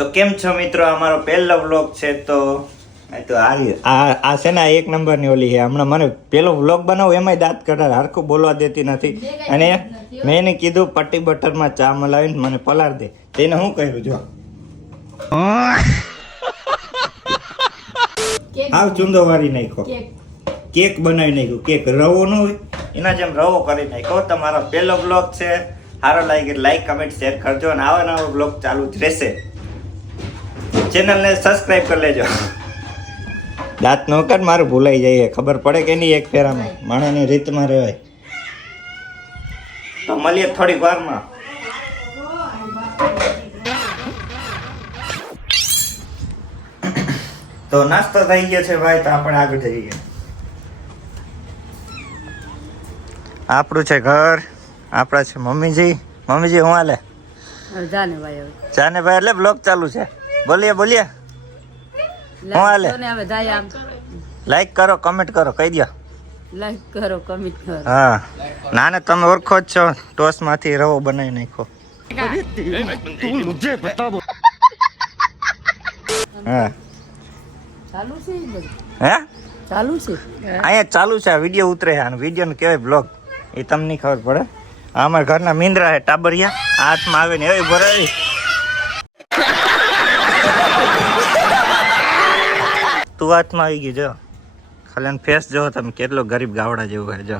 તો કેમ છો મિત્રો, અમારો પહેલો વ્લોગ છે. તો આ છે ને એક નંબરની ઓલી છે. હમણાં મને પેલો વ્લોગ બનાવું એમાંય દાંત કઢાર હરખું બોલવા દેતી નથી. અને મેં એને કીધું પટ્ટી બટરમાં ચા મલાવીને મને પલાળ દે. તેને શું કહ્યું જો આવ ચૂંદો વારી નાખ્યો, કેક બનાવી નાખ્યું. કેક રવો ન હોય એના જેમ રવો કરી નાખ્યો. તમારો પહેલો વ્લોગ છે. સારો લાગે લાઈક કમેન્ટ શેર કરજો અને આવા નવા વ્લોગ ચાલુ જ રહેશે. ચેનલને સબસ્ક્રાઇબ કરી લેજો. દાંત નો કર, મારું ભૂલાઈ જાય, ખબર પડે કે નહીં એક ફેરામાં. માણસની રીતમાં રહેવાય. તો મળીએ થોડીક વારમાં. તો નાસ્તો થઈ ગયો છે ભાઈ, તો આપણે આગળ જઈએ. આપણું છે ઘર, આપણા છે મમ્મીજી. મમ્મીજી હું હાલે? જાને ભાઈ એટલે બ્લોગ ચાલુ છે. બોલીએ હું હાલે? લાઈક કરો, કમેન્ટ કરો, કહી દો. લાઈક કરો, કમેન્ટ કરો. હા, ના ને તમે ઓળખો જ છો, ટોસ માંથી રવો બનાવી નાખો. હા ચાલુ છે હે ચાલુ છે અહીંયા ચાલુ છે. આ વિડીયો ઉતરે છે, વિડીયો ને કહેવાય બ્લોગ. એ તમને ખબર પડે. અમારા ઘરના મીંદરા છે ટાબરિયા, હાથમાં આવે ને એવી ભરાવી. તું હાથમાં આવી ગઈ જો. ખાલી ફેસ જો તમે, કેટલો ગરીબ ગાવડા જેવું છે જો.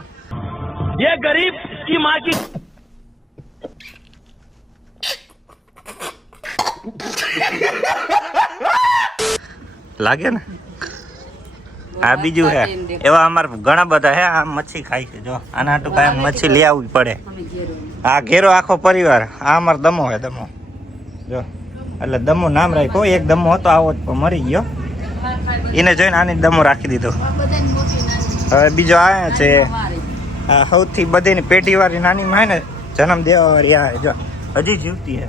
ये गरीब की माँ की લાગે ને. આ બીજું છે. એવા અમારા ઘણા બધા છે. આ મચ્છી ખાય છે જો. આના હાટું કાંઈ મચ્છી લઈ આવવી પડે. આ ઘેરો આખો પરિવાર. આ અમારો દમો છે, દમો જો. એટલે દમો નામ રાખ્યો. એક દમો હતો આવો જ પણ મરી ગયો. એને જોઈને આની દમો રાખી દીધો. હવે બીજો આ છે. આ સૌથી બધીની પેટી વાળી નાની માં ને જન્મ દેવા વાળી આ જો. હજી જીવતી છે.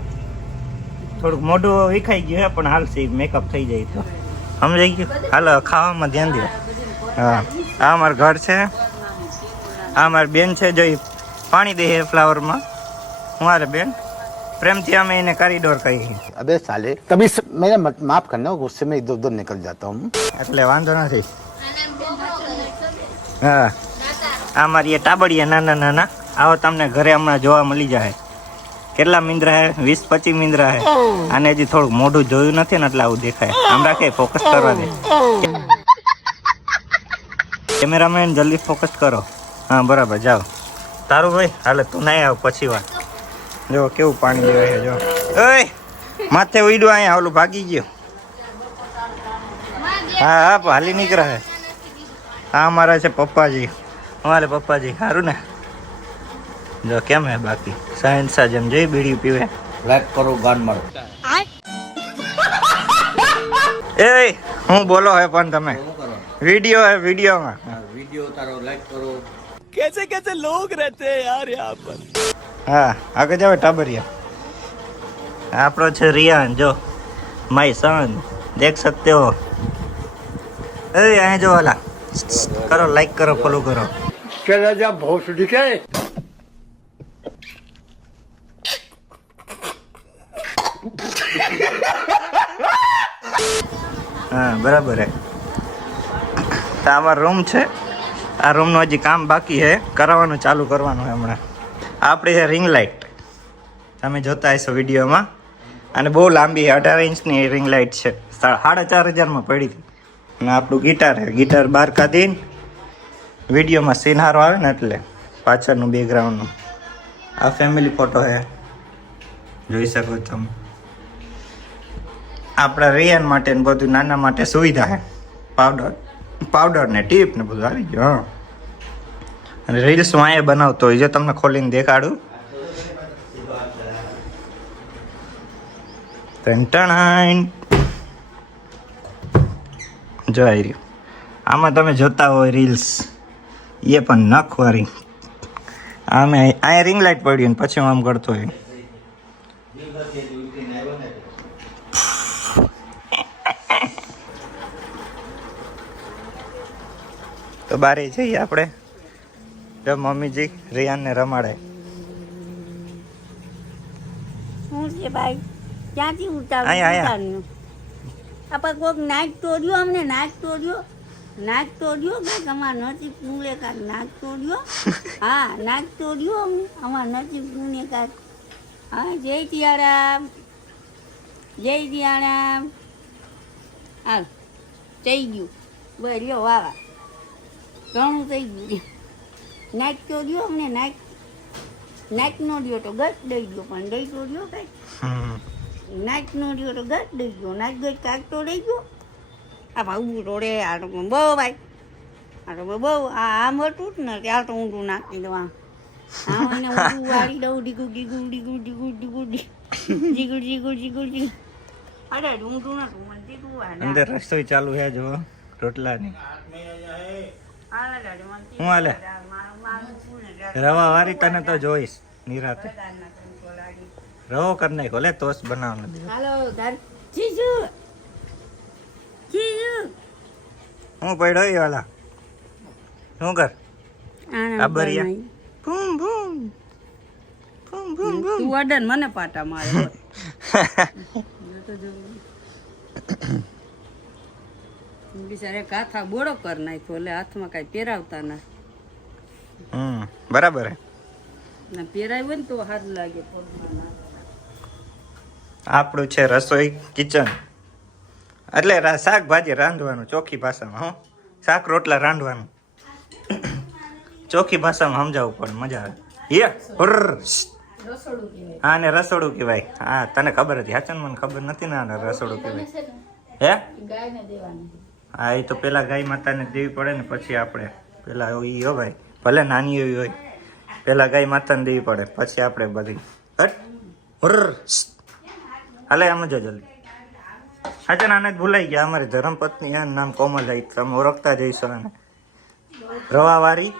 થોડુંક મોઢું વિખાઈ ગયું છે પણ હાલશે, મેકઅપ થઈ જાય તો સમજાઈ ગયું. હાલો ખાવામાં ધ્યાન દો. હા, આ અમારું ઘર છે. આ મારી બેન છે જો, પાણી દે ફ્લાવરમાં. હું હારે બેન, પ્રેમથી અમે એને કોરિડોર કહીએ. अबे साले कभी मेरा माफ करना, गुस्से में इधर उधर निकल जाता हूँ. એટલે વાંધો નથી. હા, આ મારી એ ટાબડિયા નાના નાના. આવો તમને ઘરે હમણાં જોવા મળી જાય. કેટલા મીંદરા હે? 20-25 મીંદરા હે. આને હજી થોડુંક મોઢું જોયું નથી ને એટલે આવું દેખાય. આમ રાખે, ફોકસ કરવા દે. કેમેરામેન જલ્દી ફોકસ કરો. હા બરાબર, જાઓ. તારું ભાઈ હાલે, તું નહીં આવ પછી વાત. જો કેવું પાણી દેવાય છે જો. ઓય માથે ઉડ્યું અહીંયા, ઓલું ભાગી ગયો. હા હા, હાલી નીકળે છે. હા અમારા છે પપ્પાજી. અમારે પપ્પાજી સારું ને જો. કેમ હે બાકી? સાયન્સા જેમ જોઈ બીડી પીવે. लाइक करो, गान मारो. એ હું બોલો હે પણ તમે વિડીયો હે, વિડીયોમાં वीडियो उतारो, लाइक करो. कैसे कैसे लोग रहते हैं यार यहाँ पर. હા આગળ જાવ. ટાબરિયા આપણો છે રિયાન જો. માય સન દેખ સકતે હો. એ અહીંયા જો વાલા કરો, લાઈક કરો, ફોલો કરો. चला जा भोसड़ी के. હા બરાબર હે. તો અમારો રૂમ છે. આ રૂમનું હજી કામ બાકી છે, કરાવવાનું ચાલુ કરવાનું છે હમણાં. આપણી છે રિંગ લાઇટ, તમે જોતા હશો વિડીયોમાં. અને બહુ લાંબી 18 ઇંચની રિંગ લાઇટ છે. 4,500 પડી હતી. અને આપણું ગિટાર છે. ગિટાર બહાર કાઢીને વિડીયોમાં સીન હારો આવે ને એટલે પાછળનું બેકગ્રાઉન્ડનું. આ ફેમિલી ફોટો છે, જોઈ શકો તમે. આપણા રિયાન માટે ને બધું નાના માટે સુવિધા છે. પાવડર ને ટીપ ને બધું આવી ગયું. હા, અને રીલ્સ હું અહીંયા બનાવતો હોય, જો તમને ખોલીને દેખાડું. જો આવી રહ્યું. આમાં તમે જોતા હોય રીલ્સ, એ પણ નખવારી. આમે અહીંયા રિંગ લાઇટ પડી ને પછી હું આમ કરતો હોય. તો બારે જઈએ આપણે. જો મમ્મીજી રિયાનને રમાડે. શું છે ભાઈ? ક્યાંથી ઉતારું અહીંયા. ઉતાર્યું આપણે કોઈક નાક તોડ્યો અમને નાક તોડ્યો કંઈક અમાર નજીક પૂલે કાંક નાક તોડ્યો હા નાક તોડ્યો અમને અમાર નજીક પૂને કાંક હા જય સિયારામ હાલ થઈ ગયું બર્યો વાવા ઘણું થઈ ગયું નાક તોડ્યો અમને નાક નો રહ્યો તો ગટ દઈ ગયો પણ દઈ તો રહ્યો કઈ હમ. નાક નો રહ્યો તો ગટ દઈ ગયો નાક ગટ કાક તો દઈ ગયો આ ભાવું રોડે આ તો બહુ ભાઈ આ તો બહુ આમ હતું જ ને ત્યાં તો ઊંધું નાખી દઉં આમ એને ઊંધું વાળી દઉં ડીગું અરે ઊંધું નતું મને ડીગું અંદર રસોઈ ચાલુ છે જો રોટલાની હું હાલે રવા વારી તને તો જોઈશ નિરાતે રવો કર નાખો લે તોસ બનાવ નથી હાલો ઘર ચીજુ હું પડ્યો ઈ વાલા શું કર આ બરિયા ભૂમ ભૂમ ભૂમ ભૂમ ભૂમ તું અડન મને પાટા મારે બિચારે કાથા બોડો કર નાખ્યો એટલે હાથમાં કઈ પહેરાવતા ના બરાબર હે ના પહેરાવ્યો ને તો હાથ લાગે આપણું છે રસોઈ કિચન એટલે શાકભાજી રાંધવાનું ચોખ્ખી ભાષામાં હો શાક રોટલા રાંધવાનું ચોખ્ખી ભાષામાં સમજાવવું પડે મજા આવે હા ને રસોડું કહેવાય હા તને ખબર હતી હાચન મને ખબર નથી ને આને રસોડું કહેવાય હે હા એ તો પેલા ગાય માતાને દેવી પડે ને પછી આપણે પેલા ઈ હો ભાઈ ભલે નાની એવી હોય પેલા ગાય માતાને દેવી પડે પછી આપણે બધી હાલે આમ જ જલ્દી હાચન આને જ ભૂલાઈ ગયા અમારી ધર્મપત્ની એનું નામ કોમલ છે તમે ઓળખતા જઈશો આને રવાવાળી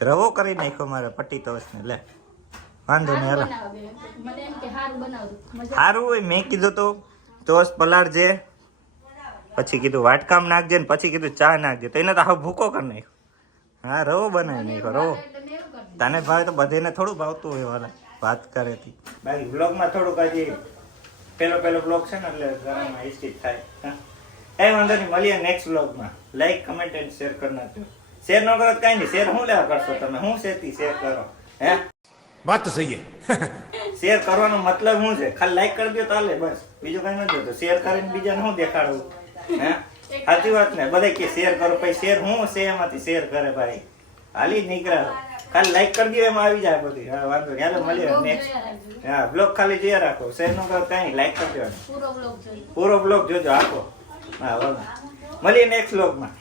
રવો કરી નાખ્યો મારે પટ્ટી તોસને લે વાંધો નહીં હાલો સારું હોય મેં કીધું તો ટોસ પલાળજે પછી કીધું વાટકામ નાખજે ને પછી કીધું ચા નાખજે તો એને તો હવે ભૂકો કરી નાખ્યો હા રવો બનાવી નાખ્યો રવો તને ભાવે તો બધેને થોડું ભાવતું હોય વાલા વાત કરે હતી બાકી બ્લોગમાં થોડુંક હજી પેલો બ્લોગ છે ને એટલે ઘરમાં હિસ્ટ્રી થાય કઈ વાંધો નહીં મળીએ નેક્સ્ટ બ્લોગમાં લાઈક કમેન્ટ એન્ડ શેર કરી નાખજો શેર ન કરો તો કઈ નહીં શેર શું લેવા કરશો તમે હું શેરથી શેર કરો હે बात तो सही है શેર કરવાનો મતલબ શું છે ખાલી લાઈક કરી દો તો હાલે બસ બીજું કઈ નથી જોતું શેર કરીને બીજાને શું દેખાડવું હે સાચી વાત ને બધા કે શેર કરો પછી શેર હું છે એમાંથી શેર કરે ભાઈ હાલી જ નીકળ્યા ખાલી લાઈક કરી દો એમાં આવી જાય બધી હા વાંધો નહીં હાલો મળીએ નેક્સ્ટ હા બ્લોગ ખાલી જોયા રાખો શેર ન કરો કઈ નહીં લાઈક કરી દેવાનું પૂરો બ્લોગ જોજો આખો હા વાંધો મળીએ નેક્સ્ટ બ્લોગમાં